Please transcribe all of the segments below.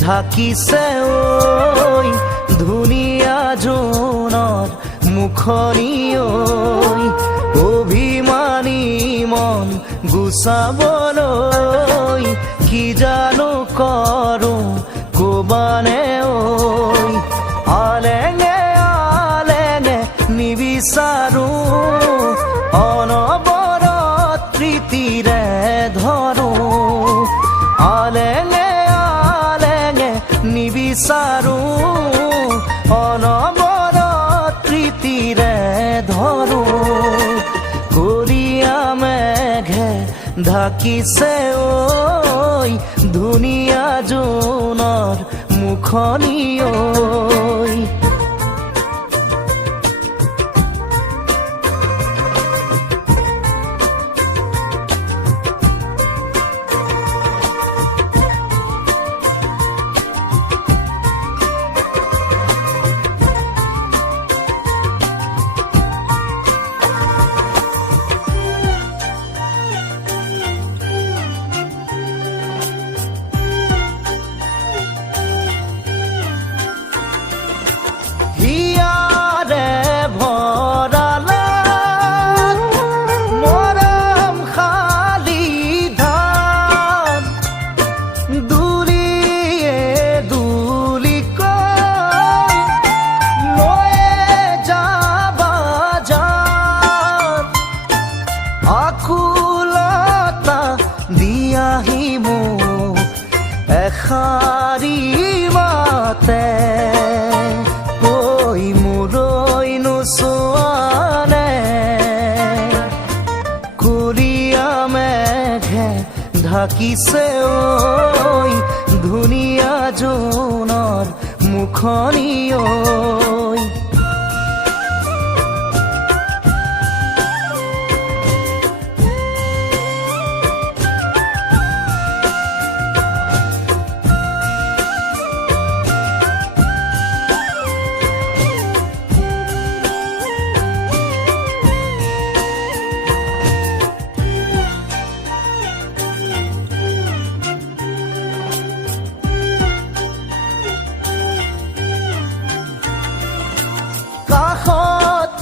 ঢাকিছে ঐ ধুনীয়া জোনৰ মুখনি ঐ অভিমানী মন গুচাবলৈ কি জানো কৰো কবানে ঐ আলেঙে আলেঙে নিবিচাৰো অনবৰত প্ৰীতিৰে ধৰো আলেঙে আলেঙে নিবিচাৰো অনবৰত প্ৰীতিৰে ধৰো কলীয়া মেঘে ঢাকিছে ঐ ধুনীয়া জোনৰ মুখনি ঐ এষাৰি মাতে ঐ মোৰৈ নোচোৱানে কলীয়া মেঘে ঢাকিছে ঐ ধুনীয়া জোনৰ মুখনি ঐ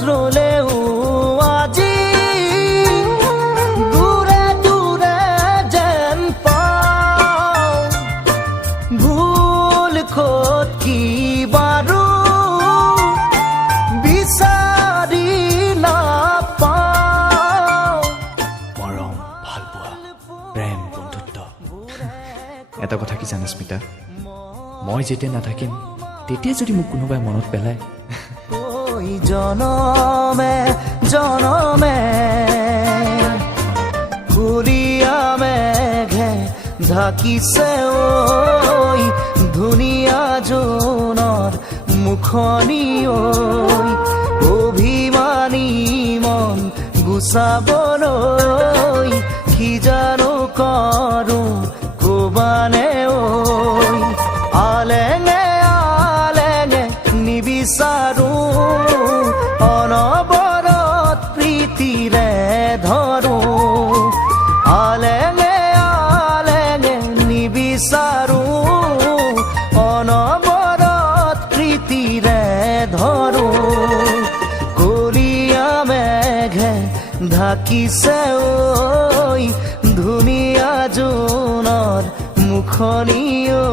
ৰলেও আজি দূৰে দূৰে যেন পাওঁ ভুল ক'ত কি বাৰু বিচাৰি নাপাওঁ মৰম ভালপোৱা প্ৰেম বন্ধুত্ব এটা কথা কি জানা স্মিতা মই যেতিয়া নাথাকিম তেতিয়া যদি মোক কোনোবাই মনত পেলায় জনমে জনমে কলীয়া মেঘে ঢাকিছে ঐ ধুনীয়া জোনৰ মুখনি ঐ অভিমানী মন গুচাবলৈ কি জানো কৰো কবানে ঐ আলেঙে আলেঙে নিবিচাৰো অনবৰত প্ৰীতিৰে ধৰো আলেঙে আলেঙে নিবিচাৰো অনবৰত প্ৰীতিৰে ধৰো কলীয়া মেঘে ঢাকিছে ঐ ধুনীয়া জোনৰ মুখনি ঐ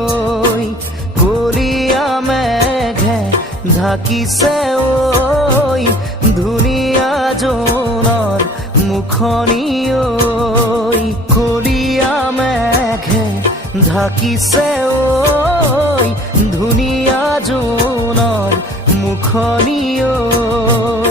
কলীয়া মেঘে ঢাকিছে ঐ ধুনীয়া জোনৰ মুখনি ঐ কলীয়া মেঘে ঢাকিছে ঐ ধুনীয়া জোনৰ মুখনি ঐ